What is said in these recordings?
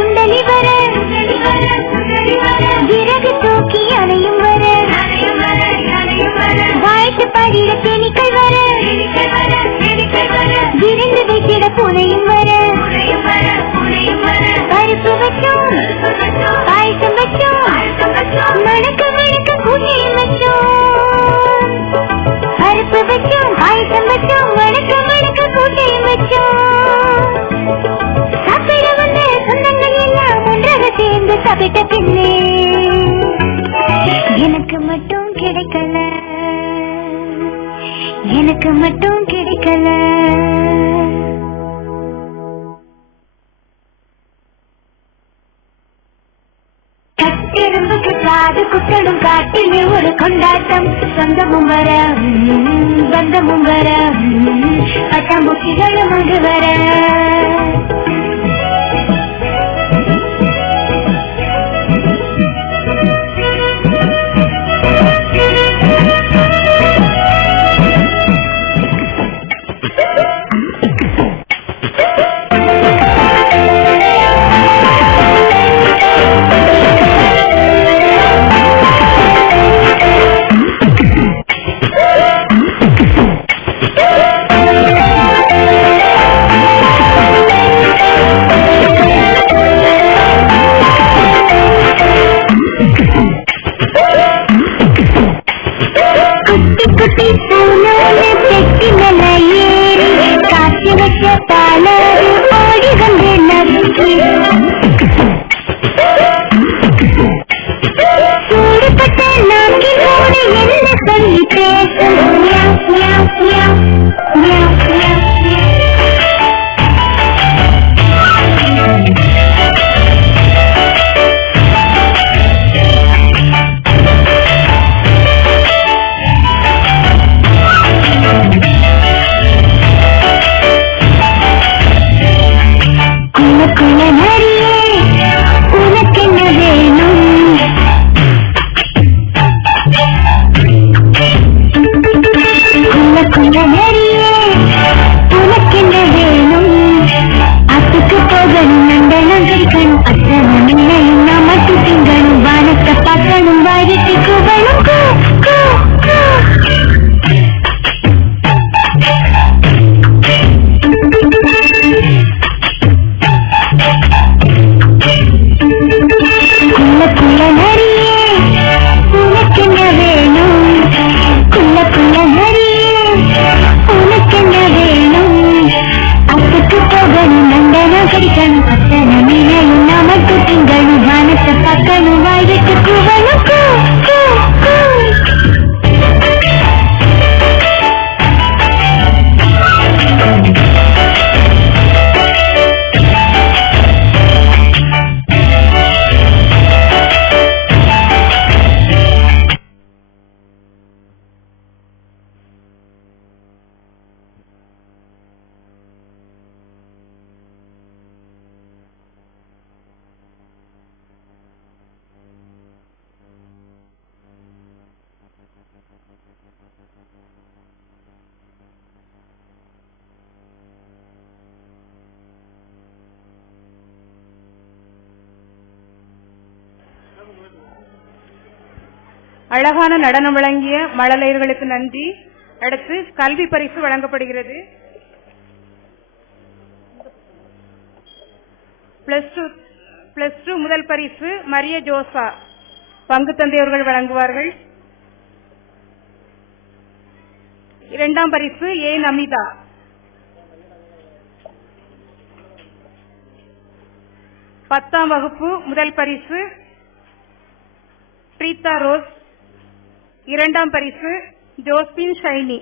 சுண்டலி வர விறகு தூக்கி அலையும் வர வாழ்த்து பாடிட தேனீக்கள் வர விருந்து வைத்திட பூனையும் வர பருப்பு வச்சோம் பாயசம் வச்சோம் மணக்க மணக்க பூனையும் வச்சோம் பருப்பு வச்சோம் பாயசம் வச்சோம் மணக்க மணக்க பூனையும் வச்சோம் சாப்பிட வந்த சொந்தங்கள் எல்லாம் ஒன்றாக சேர்ந்து சாப்பிட்ட பின்னே எனக்கு மட்டும் கிடைக்கல எனக்கு மட்டும் கிடைக்கல கட்டெரும்பு கட்டாது குட்டடும் காட்டிலே ஒரு கொண்டாட்டம் சொந்தமும் வர பந்தமும் வர பட்டாம்பூச்சிகளும் அங்கு வர அழகான நடனம் வழங்கிய மழலையர்களுக்கு நன்றி. அடுத்து கல்வி பரிசு வழங்கப்படுகிறது. பிளஸ் டூ முதல் பரிசு மரிய ஜோசா பங்கு தந்தையர்கள் வழங்குவார்கள். இரண்டாம் பரிசு ஏ நமிதா. பத்தாம் வகுப்பு முதல் பரிசு பிரீதா ரோஸ். இரண்டாம் பரிசு ஜோஸ்பின் ஷைனி.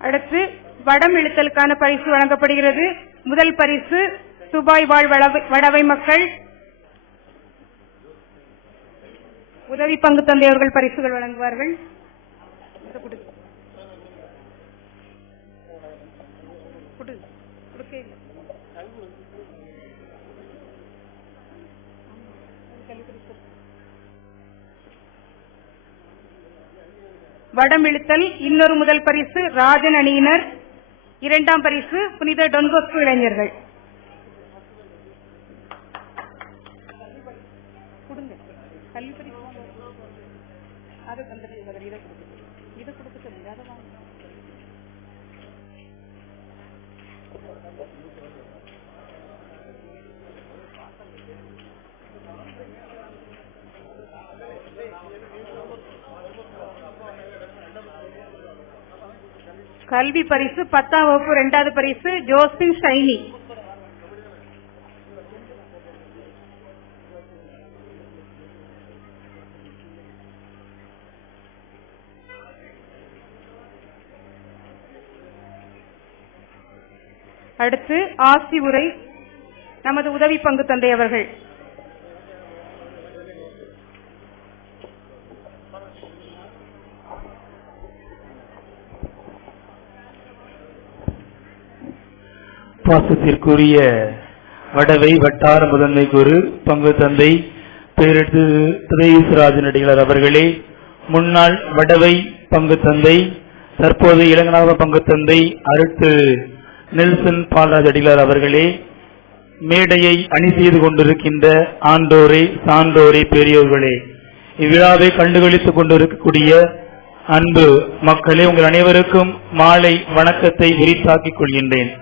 அடுத்து வடம் இழுத்தலுக்கான பரிசு வழங்கப்படுகிறது. முதல் பரிசு துபாய் வாழ் வடவை மக்கள். உதவி பங்கு தந்தையர்கள் பரிசுகள் வழங்குவார்கள். வடம் இழுத்தல் இன்னொரு முதல் பரிசு ராஜன் அணியினர், இரண்டாம் பரிசு புனித டொன்போஸ்கோ இளைஞர்கள். கல்வி பரிசு 10ஆம் வகுப்பு 2வது பரிசு ஜோஸ்பின் ஷைனி. அடுத்து ஆசி உரை நமது உதவி பங்கு தந்தை அவர்கள். பாசத்திற்குரிய வடவை வட்டார முதன்மை குரு பங்கு தந்தை பேரெடுத்து துரைராஜன் அடிகளார் அவர்களே, முன்னாள் வடவை பங்கு தந்தை தற்போது இளங்கனாக பங்கு தந்தை அருட்டு நெல்சன் பால்ராஜ் அடிகளார் அவர்களே, மேடையை அணி செய்து கொண்டிருக்கின்ற ஆண்டோரை சான்றோரை பெரியோர்களே, இவ்விழாவை கண்டுகளித்துக் கொண்டிருக்கக்கூடிய அன்பு மக்களே, உங்கள் அனைவருக்கும் மாலை வணக்கத்தை உரித்தாக்கிக் கொள்கின்றேன்.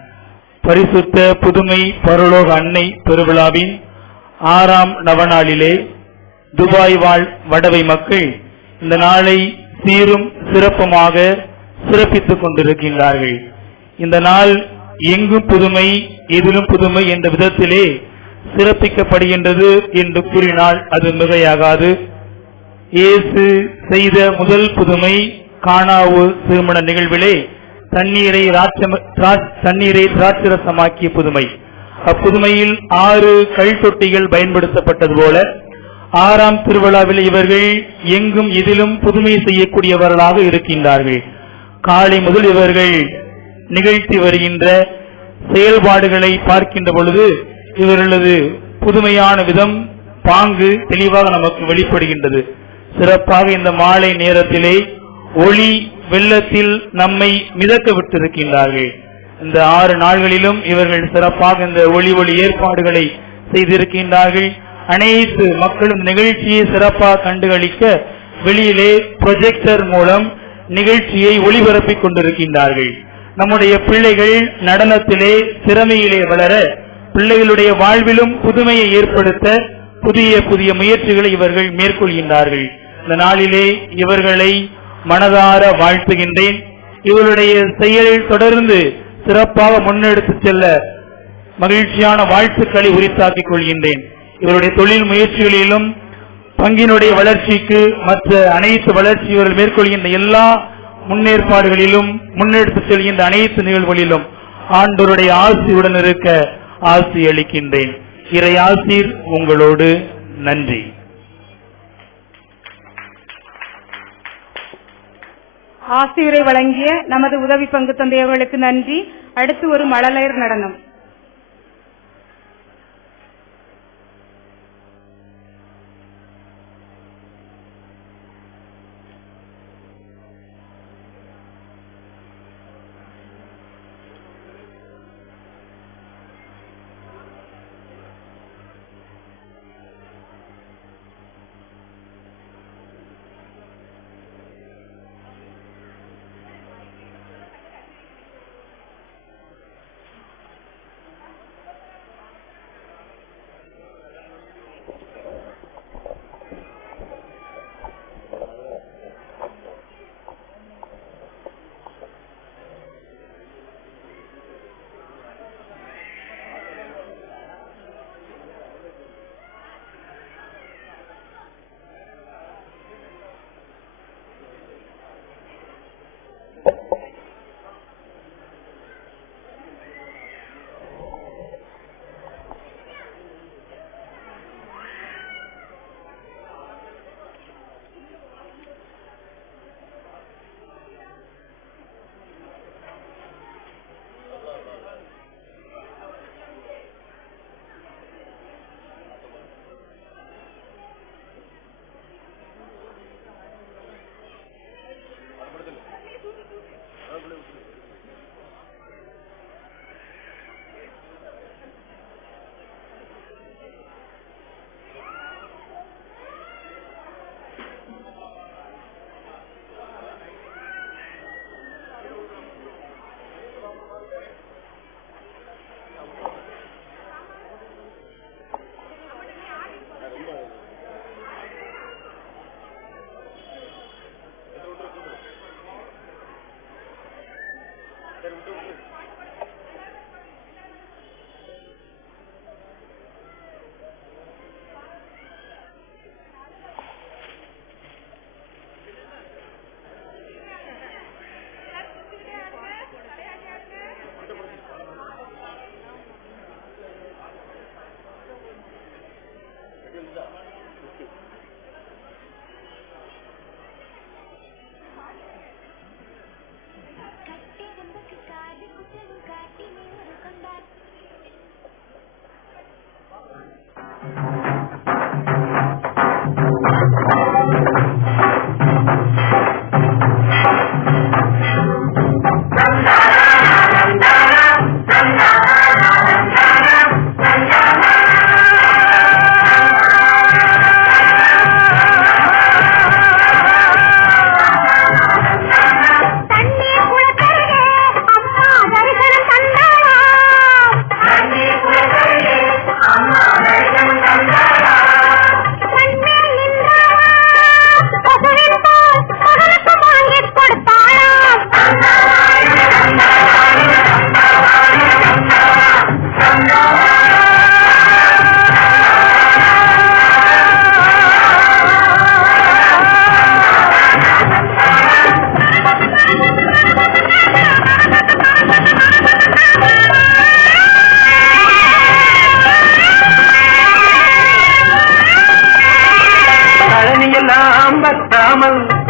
பரிசுத்த புதுமை பரலோக அன்னை பெருவிழாவின் 6ஆம் நவநாளிலே துபாய் வாழ் வடவை மக்கள் இந்த நாளை சீரும் சிறப்புமாக சிறப்பித்துக் கொண்டிருக்கின்றார்கள். இந்த நாள் எங்கும் புதுமை எதிலும் புதுமை என்ற விதத்திலே சிறப்பிக்கப்படுகின்றது என்று கூறினால் அது மிகையாகாது. இயேசு செய்த முதல் புதுமை கானாவு திருமண நிகழ்விலே தண்ணீரை திராட்சரசமாக்கிய புதுமை. அப்புதுமையில் 6 கல் தொட்டிகள் பயன்படுத்தப்பட்டது போல 6ஆம் திருவிழாவில் இவர்கள் எங்கும் இதிலும் புதுமை செய்யக்கூடியவர்களாக இருக்கின்றார்கள். காலை முதல் இவர்கள் நிகழ்த்தி வருகின்ற செயல்பாடுகளை பார்க்கின்ற பொழுது இவர்களது புதுமையான விதம் பாங்கு தெளிவாக நமக்கு வெளிப்படுகின்றது. சிறப்பாக இந்த மாலை நேரத்திலே ஒளி வெள்ளத்தில் நம்மை மிதக்க விட்டிருக்கின்றார்கள். இந்த 6 நாள்களிலும் இவர்கள் சிறப்பாக இந்த ஒளி ஏற்பாடுகளை செய்திருக்கின்றார்கள். அனைத்து மக்களும் நிகழ்ச்சியை சிறப்பாக கண்டுகளிக்க வெளியிலே ப்ரொஜெக்டர் மூலம் நிகழ்ச்சியை ஒளிபரப்பிக் கொண்டிருக்கின்றார்கள். நம்முடைய பிள்ளைகள் நடனத்திலே திறமையிலே வளர, பிள்ளைகளுடைய வாழ்விலும் புதுமையை ஏற்படுத்த புதிய புதிய முயற்சிகளை இவர்கள் மேற்கொள்கின்றார்கள். இந்த நாளிலே இவர்களை மனதார வாழ்த்துகின்றேன். இவருடைய செயலில் தொடர்ந்து சிறப்பாக முன்னெடுத்து செல்ல மகிழ்ச்சியான வாழ்த்துக்களை உரித்தாக்கிக் கொள்கின்றேன். இவருடைய தொழில் முயற்சிகளிலும் பங்கினுடைய வளர்ச்சிக்கு மற்ற அனைத்து வளர்ச்சி இவர்கள் மேற்கொள்கின்ற எல்லா முன்னேற்பாடுகளிலும் முன்னெடுத்து செல்கின்ற அனைத்து நிகழ்வுகளிலும் ஆண்டவருடைய ஆசியுடன் இருக்க ஆசி அளிக்கின்றேன். இறை ஆசீர் உங்களோடு. நன்றி. ஆசியுரை வழங்கிய நமது உதவி பங்கு தந்தையவர்களுக்கு நன்றி. அடுத்து ஒரு மழலையர் நடனம்.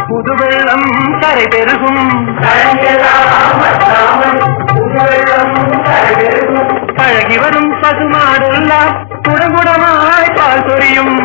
புதுவெள்ளம் கரை பெருகும் பழகி வரும் பசுமாடெல்லாம் குடகுடமாய் பால் சொரியும்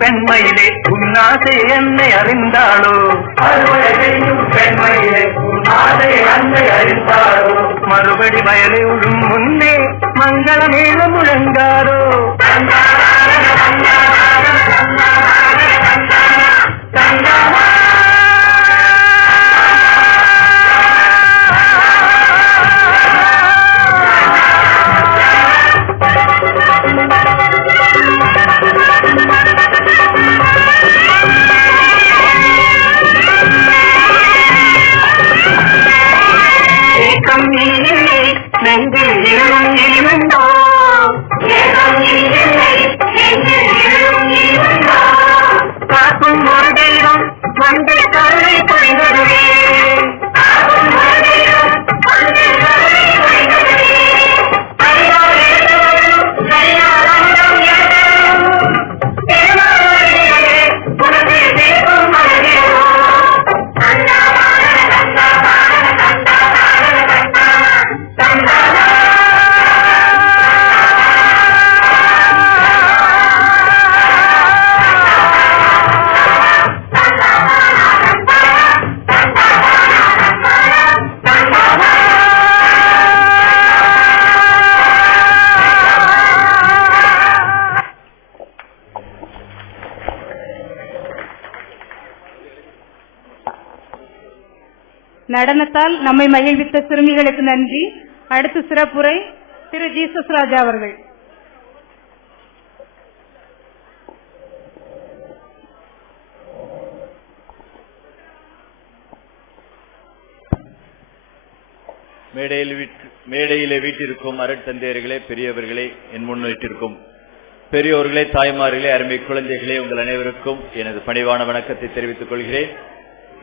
பெண்மையிலே உன்னாசை என்னை அறிந்தாளோ அறுவடை செய்யும் பெண்மையிலே உன்னாசை என்னை அறிந்தாளோ மறுபடி வயலை விடும் முன்னே மங்கள மேளம் முழங்காரோ காக்கும் ஒரு தெய்வம் வந்து கருணை புரிந்ததுவே நடனத்தால் நம்மை மகிழ்வித்த சிறுமிகளுக்கு நன்றி. அடுத்து சிறப்புரை திரு ஜீசஸ் ராஜா அவர்கள். மேடையிலே வீட்டிற்கும் அருட்தந்தையர்களே, பெரியவர்களே, என் முன்னிட்டிருக்கும் பெரியோர்களே, தாய்மார்களே, அருமை குழந்தைகளே, உங்கள் அனைவருக்கும் எனது பணிவான வணக்கத்தை தெரிவித்துக் கொள்கிறேன்.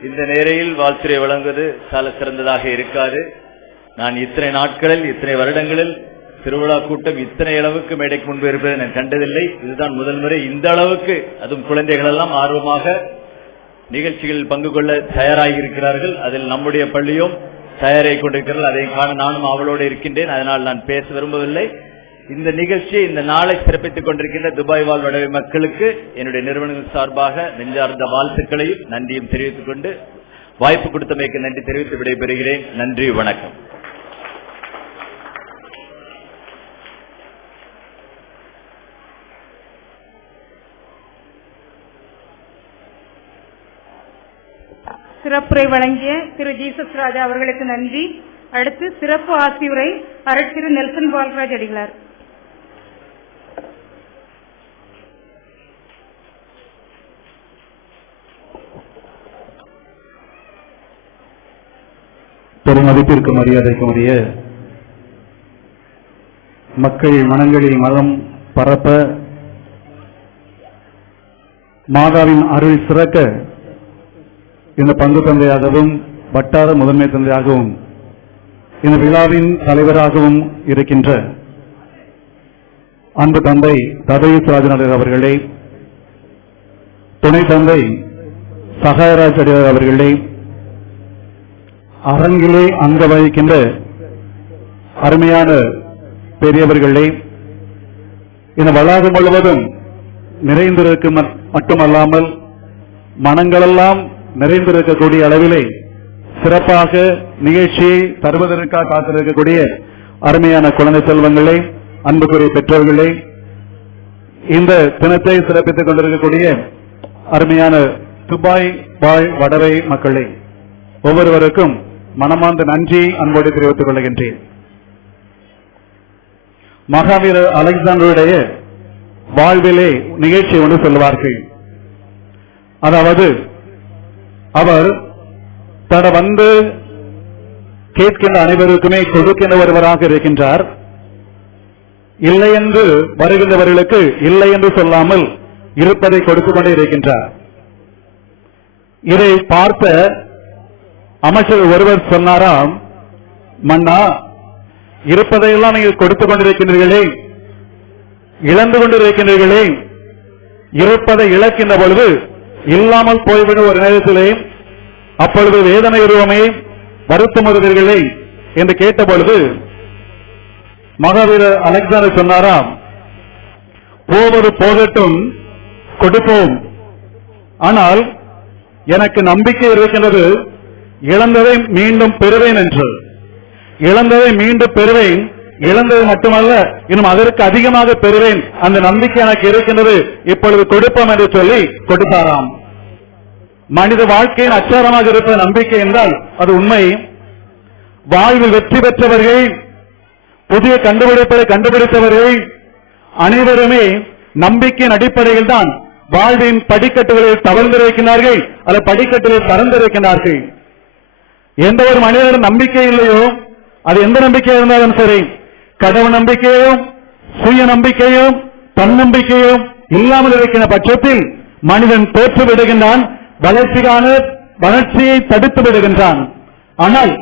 இந்த நேரையில் வாழ்த்துரை வழங்குவது சால சிறந்ததாக இருக்காது. நான் இத்தனை நாட்களில், இத்தனை வருடங்களில் திருவிழா கூட்டம் இத்தனை அளவுக்கு மேடைக்கு முன்பு இருப்பதை நான் கண்டதில்லை. இதுதான் முதல் முறை இந்த அளவுக்கு, அதுவும் குழந்தைகள் எல்லாம் ஆர்வமாக நிகழ்ச்சிகளில் பங்கு கொள்ள தயாராகி இருக்கிறார்கள். அதில் நம்முடைய பள்ளியும் தயாராகி கொண்டிருக்கிறார்கள். அதை காண நானும் அவளோடு இருக்கின்றேன். அதனால் நான் பேச விரும்பவில்லை. இந்த நிகழ்ச்சியை இந்த நாளை சிறப்பித்துக் கொண்டிருக்கின்ற துபாய் வாழ் வடவை மக்களுக்கு என்னுடைய நிறுவனங்கள் சார்பாக நெஞ்சார்ந்த வாழ்த்துக்களையும் நன்றியும் தெரிவித்துக் கொண்டு வாய்ப்பு கொடுத்தமைக்கு நன்றி தெரிவித்து விடைபெறுகிறேன். நன்றி, வணக்கம். சிறப்புரை வழங்கிய திரு ஜீசஸ் ராஜா அவர்களுக்கு நன்றி. அடுத்து சிறப்பு ஆசியுரை அரட்திரு நெல்சன் பால்ராஜ் அடிகளார். பெருமதிப்பிற்கு மரியாதைக்கு உரிய மக்கள் மனங்களில் மதம் பரப்ப மாதாவின் அருள் சிறக்க இந்த பங்கு தந்தையாகவும் வட்டார முதன்மை தந்தையாகவும் இந்த விழாவின் தலைவராகவும் இருக்கின்ற அன்பு தந்தை ததேஸ் ராஜநகர் அவர்களே, துணை தந்தை சகாயராஜ் அடியார் அவர்களே, அரங்கிலே அங்க வகிக்கின்ற அருமையான பெரியவர்களே, இந்த வளாகம் முழுவதும் நிறைந்திருக்கும் மட்டுமல்லாமல் மனங்களெல்லாம் நிறைந்திருக்கக்கூடிய அளவிலே சிறப்பாக நிகழ்ச்சியை தருவதற்காக காத்திருக்கக்கூடிய அருமையான குழந்தை செல்வங்களே, அன்புக்குரிய பெற்றோர்களே, இந்த தினத்தை சிறப்பித்துக் கொண்டிருக்கக்கூடிய அருமையான துபாய் வாழ் வடவை மக்களே, ஒவ்வொருவருக்கும் மனமார்ந்த நன்றி அன்போடு தெரிவித்துக் கொள்கின்றேன். மகாவீரர் அலெக்சாண்டருடைய வாழ்விலே நிகழ்ச்சி ஒன்று சொல்வார்கள். அதாவது அவர் தட வந்து கேட்கின்ற அனைவருக்குமே கொடுக்கின்ற ஒருவராக இருக்கின்றார். இல்லை என்று வருகின்றவர்களுக்கு இல்லை என்று சொல்லாமல் இருப்பதை கொடுத்துக் கொண்டே இருக்கின்றார். இதை பார்த்த அமைச்சர் ஒருவர் சொன்னாராம், மன்னா, இருப்பதையெல்லாம் நீங்கள் கொடுத்துக் கொண்டிருக்கின்றீர்களே, இழந்து கொண்டிருக்கின்றீர்களே, இருப்பதை இழக்கின்ற பொழுது இல்லாமல் போய்விடும் ஒரு நேரத்திலே அப்பொழுது வேதனை உருவமே வருத்தமுறுவீர்களே என்று கேட்ட பொழுது மகாவீரர் அலெக்சாண்டர் சொன்னாராம், போவது போகட்டும், கொடுப்போம். ஆனால் எனக்கு நம்பிக்கை இருக்கின்றது, இழந்ததை மீண்டும் பெறுவேன் என்று. இழந்ததை மீண்டும் பெறுவேன், இழந்தது மட்டுமல்ல இன்னும் அதற்கு அதிகமாக பெறுவேன், அந்த நம்பிக்கை எனக்கு இருக்கின்றது, இப்பொழுது கொடுப்போம் என்று சொல்லி கொடுத்தாராம். மனித வாழ்க்கையின் அச்சாரமாக இருப்ப நம்பிக்கை என்றால் அது உண்மை. வாழ்வில் வெற்றி பெற்றவர்கள், புதிய கண்டுபிடிப்பதை கண்டுபிடித்தவர்கள் அனைவருமே நம்பிக்கையின் அடிப்படையில் தான் வாழ்வின் படிக்கட்டுகளில் தவழ்ந்திருக்கிறார்கள், அல்ல படிக்கட்டுகளில் பறந்திருக்கிறார்கள். எந்த ஒரு மனிதனும் நம்பிக்கை இல்லையோ, அது எந்த நம்பிக்கை இருந்தாலும் சரி, கடவுள் நம்பிக்கையும் சுய நம்பிக்கையும் தன்னம்பிக்கையும் இல்லாமல் இருக்கின்ற பட்சத்தில் மனிதன் தோற்று விடுகின்றான், வளர்ச்சியை தடுத்து விடுகின்றான். ஆனால்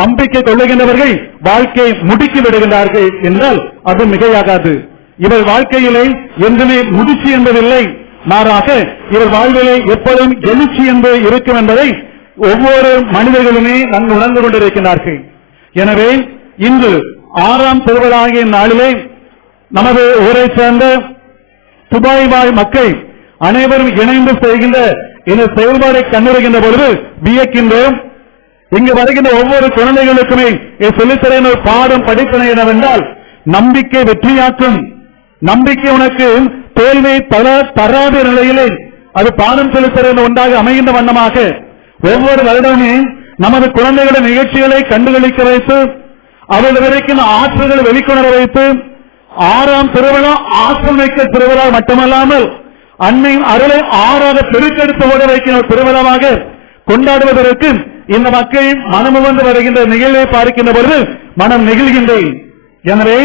நம்பிக்கை கொள்ளுகின்றவர்கள் வாழ்க்கையை முடுக்கி விடுகின்றார்கள் என்றால் அது மிகையாகாது. இவர் வாழ்க்கையிலே என்றுமே முடிச்சு என்பதில்லை, மாறாக இவர் வாழ்விலே எப்பொழுதும் எழுச்சி என்பது இருக்கும் என்பதை ஒவ்வொரு மனிதர்களுமே நன்கு உணர்ந்து கொண்டிருக்கிறார்கள். எனவே இன்று 6ஆம் திருவிழாகிய நாளிலே நமது ஊரை சேர்ந்த துபாய் வாழ் மக்கள் அனைவரும் இணைந்து செய்கின்ற இந்த செயல்பாடை கண்டுகின்ற பொழுது வியக்கின்றோம். இங்கு வருகின்ற ஒவ்வொரு குழந்தைகளுக்குமே சொல்லித்தர பாடம் படிப்பன என்னவென்றால், நம்பிக்கை வெற்றியாக்கும். நம்பிக்கை உனக்கு தோல்வி பல தராத நிலையிலே அது பாடம் சொல்லித்தர ஒன்றாக அமைகின்ற வண்ணமாக ஒவ்வொரு வருடமே நமது குழந்தைகளின் நிகழ்ச்சிகளை கண்டுகளிக்க வைத்து அவர்கள் வரைக்கும் ஆற்றல்களை வெளிக்கொணர வைத்து 6ஆம் திருவிழா ஆற்றல் வைக்க திருவிழா மட்டுமல்லாமல் அன்னையின் அருளை ஆறாக பெருக்கெடுத்து ஓட வைக்கிற திருவிழாவாக கொண்டாடுவதற்கு இந்த மக்கள் மனமுவந்து வருகின்ற நிகழ்வை பார்க்கின்ற பொழுது மனம் நெகிழ்கின்றேன். எனவே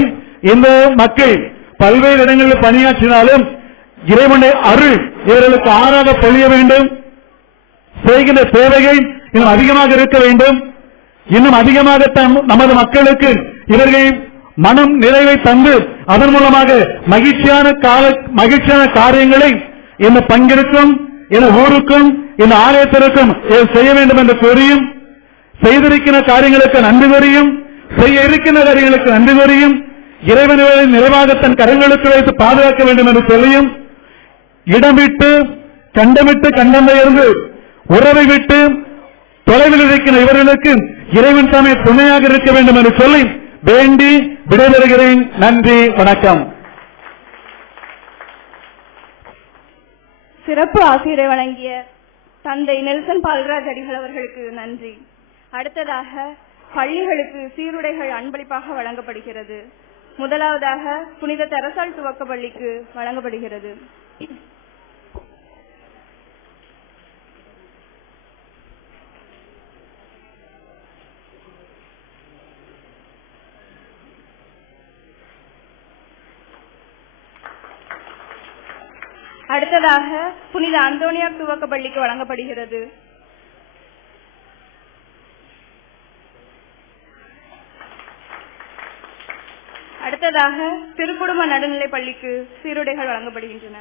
இந்த மக்கள் பல்வேறு இடங்களில் பணியாற்றினாலும் இறைவனுடைய அருள் இவர்களுக்கு ஆறாக பொழிய வேண்டும். செய்கின்ற சேவைகள் இன்னும் அதிகமாக இருக்க வேண்டும். இன்னும் அதிகமாக நமது மக்களுக்கு இவர்கள் மனம் நிறைவை தந்து அதன் மூலமாக மகிழ்ச்சியான காரியங்களை இந்த பங்கெடுக்கும் இந்த ஊருக்கும் இந்த ஆலயத்திற்கும் செய்ய வேண்டும் என்று கூறியும், செய்திருக்கிற காரியங்களுக்கு நன்றி கூறியும், செய்ய இருக்கின்ற காரியங்களுக்கு நன்றி கூறியும், இறைவனை நிறைவாக தன் கரங்களுக்கு வைத்து பாதுகாக்க வேண்டும் என்று சொல்லியும், இடம் விட்டு கண்டமிட்டு கண்டம் பெயர்ந்து உறவை விட்டு தொலைவில் இருக்கிற இவர்களுக்கு இறைவன் தாமே துணையாக இருக்க வேண்டும் என்று சொல்லி வேண்டி விடைபெறுகிறேன். நன்றி, வணக்கம். சிறப்பு ஆசிரியரை வழங்கிய தந்தை நெல்சன் பால்ராஜ் அடிகள் அவர்களுக்கு நன்றி. அடுத்ததாக பள்ளிகளுக்கு சீருடைகள் அன்பளிப்பாக வழங்கப்படுகிறது. முதலாவதாக புனித தெரசால் துவக்க பள்ளிக்கு வழங்கப்படுகிறது. அடுத்ததாக புனித அந்தோனியார் துவக்க பள்ளிக்கு வழங்கப்படுகிறது. அடுத்ததாக திருக்குடும்ப நடுநிலை பள்ளிக்கு சீருடைகள் வழங்கப்படுகின்றன.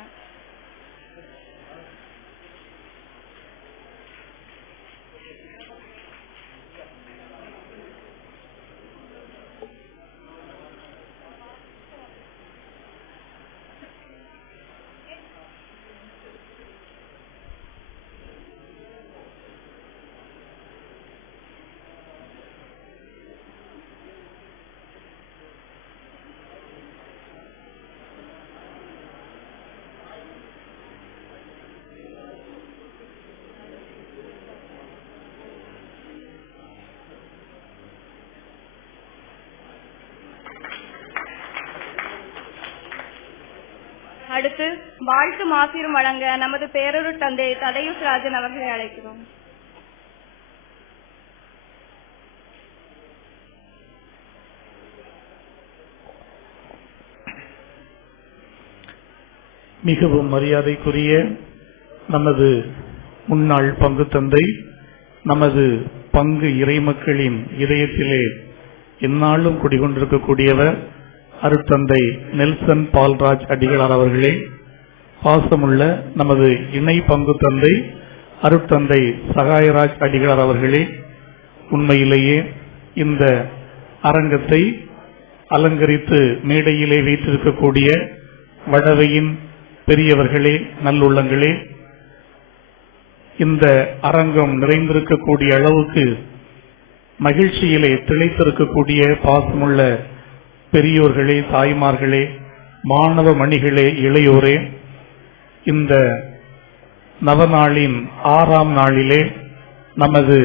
அடுத்து வாழ்த்து மாசீரும் வழங்க நமது பேரூர் தந்தை ததையுஸ் ராஜன் அவர்களை அழைக்கிறோம். மிகவும் மரியாதைக்குரிய நமது முன்னாள் பங்கு தந்தை, நமது பங்கு இறைமக்களின் இதயத்திலே எந்நாளும் குடிகொண்டிருக்கக்கூடியவர் அருட்தந்தை நெல்சன் பால்ராஜ் அடிகளார் அவர்களே, பாசமுள்ள நமது இணை பங்கு தந்தை அருட்தந்தை சகாயராஜ் அடிகளார் அவர்களே, உண்மையிலேயே இந்த அரங்கத்தை அலங்கரித்து மேடையிலே வைத்திருக்கக்கூடிய வடவையின் பெரியவர்களே, நல்லுள்ளங்களே, இந்த அரங்கம் நிறைந்திருக்கக்கூடிய அளவுக்கு மகிழ்ச்சியிலே திளைத்திருக்கக்கூடிய பாசமுள்ள பெரியோர்களே, தாய்மார்களே, மாணவ மணிகளே, இளையோரே, இந்த நவநாளின் 6ஆம் நாளிலே நமது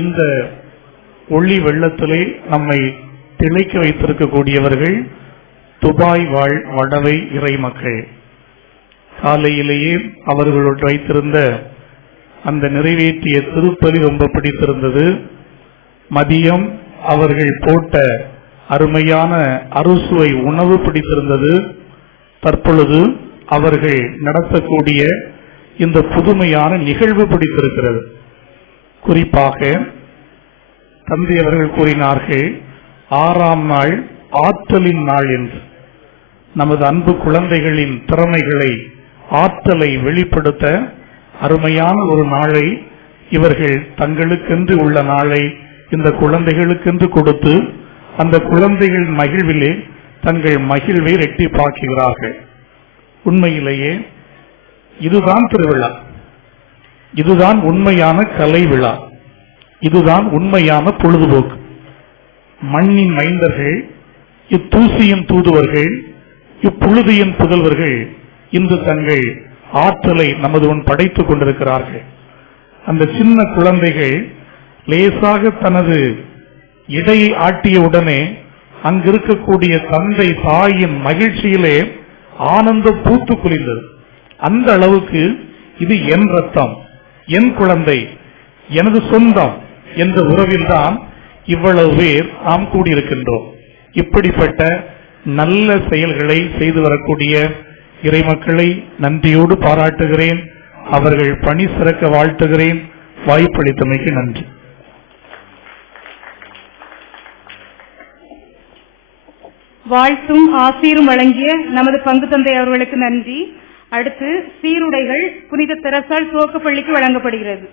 இந்த ஒளி வெள்ளத்திலே நம்மை திளைக்க வைத்திருக்கக்கூடியவர்கள் துபாய் வாழ் வடவை இறை மக்கள். காலையிலேயே அவர்களுடன் வைத்திருந்த அந்த நிறைவேற்றிய திருப்பலி ரொம்ப பிடித்திருந்தது. மதியம் அவர்கள் போட்ட அருமையான அறுசுவை உணவு பிடித்திருந்தது. தற்பொழுது அவர்கள் நடத்தக்கூடிய இந்த புதுமையான நிகழ்வு பிடித்திருக்கிறது. குறிப்பாக தந்தை அவர்கள் கூறினார்கள், 6ஆம் நாள் ஆற்றலின் நாள் என்று. நமது அன்பு குழந்தைகளின் திறமைகளை, ஆற்றலை வெளிப்படுத்த அருமையான ஒரு நாளை இவர்கள் தங்களுக்கென்று உள்ள நாளை இந்த குழந்தைகளுக்கென்று கொடுத்து அந்த குழந்தைகள் மகிழ்விலே தங்கள் மகிழ்வை இரட்டிப்பாக்குகிறார்கள். உண்மையிலேயே இதுதான் திருவிழா, இதுதான் உண்மையான கலை விழா, இதுதான் உண்மையான பொழுதுபோக்கு. மண்ணின் மைந்தர்கள், இத்தூசியின் தூதுவர்கள், இப்புழுதியின் புதல்வர்கள் இன்று தங்கள் ஆற்றலை நமது முன் படைத்துக் கொண்டிருக்கிறார்கள். அந்த சின்ன குழந்தைகள் லேசாக தனது இடையை ஆட்டிய உடனே அங்கிருக்கக்கூடிய தந்தை தாயின் மகிழ்ச்சியிலே ஆனந்தம் பூத்து குளிர்ந்தது. அந்த அளவுக்கு இது என் ரத்தம், என் குழந்தை, எனது சொந்தம் என்ற உறவில்தான் இவ்வளவு பேர் நாம் கூடியிருக்கின்றோம். இப்படிப்பட்ட நல்ல செயல்களை செய்து வரக்கூடிய இறைமக்களை நன்றியோடு பாராட்டுகிறேன். அவர்கள் பணி சிறக்க வாழ்த்துகிறேன். வாய்ப்பளித்தமைக்கு நன்றி. வாழ்த்தும் ஆசீரும் வழங்கிய நமது பங்கு தந்தை அவர்களுக்கு நன்றி. அடுத்து சீருடைகள் புனித தெரசால் துவக்கப்பள்ளிக்கு வழங்கப்படுகிறது.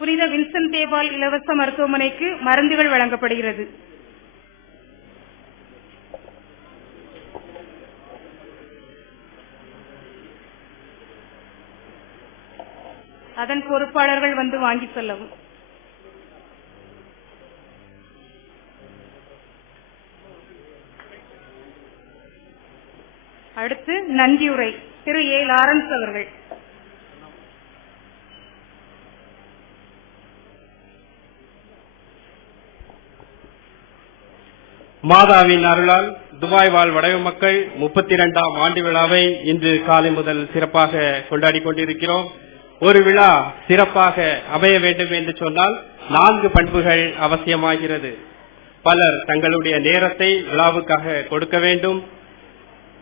புனித வின்சென்ட் தேவால் இலவச மருத்துவமனைக்கு மருந்துகள் வழங்கப்படுகிறது. அதன் பொறுப்பாளர்கள் வந்து வாங்கி செல்லவும். அடுத்து நன்றியுரை திரு ஏ. லாரன்ஸ் அவர்கள். மாதாவின் அருளால் துபாய் வாழ் வடவு மக்கள் 32ஆம் ஆண்டு விழாவை இன்று காலை முதல் சிறப்பாக கொண்டாடி கொண்டிருக்கிறோம். ஒரு விழா சிறப்பாக அமைய வேண்டும் என்று சொன்னால் 4 பண்புகள் அவசியமாகிறது. பலர் தங்களுடைய நேரத்தை விழாவுக்காக கொடுக்க வேண்டும்.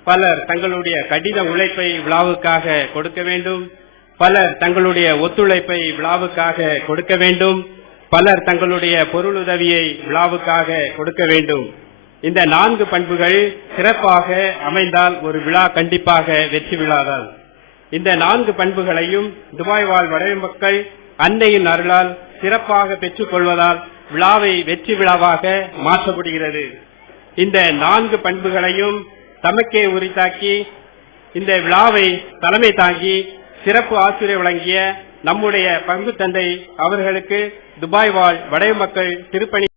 பலர் தங்களுடைய கடின உழைப்பை விழாவுக்காக கொடுக்க வேண்டும். பலர் தங்களுடைய ஒத்துழைப்பை விழாவுக்காக கொடுக்க வேண்டும். பலர் தங்களுடைய பொருளுதவியை விழாவுக்காக கொடுக்க வேண்டும். இந்த 4 பண்புகள் சிறப்பாக அமைந்தால் ஒரு விழா கண்டிப்பாக வெற்றி விழாதான். இந்த 4 பண்புகளையும் துபாய் வாழ் வடவு மக்கள் அன்னையின் அருளால் சிறப்பாக பெற்றுக் கொள்வதால் விழாவை வெற்றி விழாவாக மாற்றப்படுகிறது. இந்த 4 பண்புகளையும் தமக்கே உரித்தாக்கி இந்த விழாவை தலைமை தாங்கி சிறப்பு ஆசிரியர் வழங்கிய நம்முடைய பங்கு தந்தை அவர்களுக்கு துபாய் வாழ் வடவு மக்கள் திருப்பணி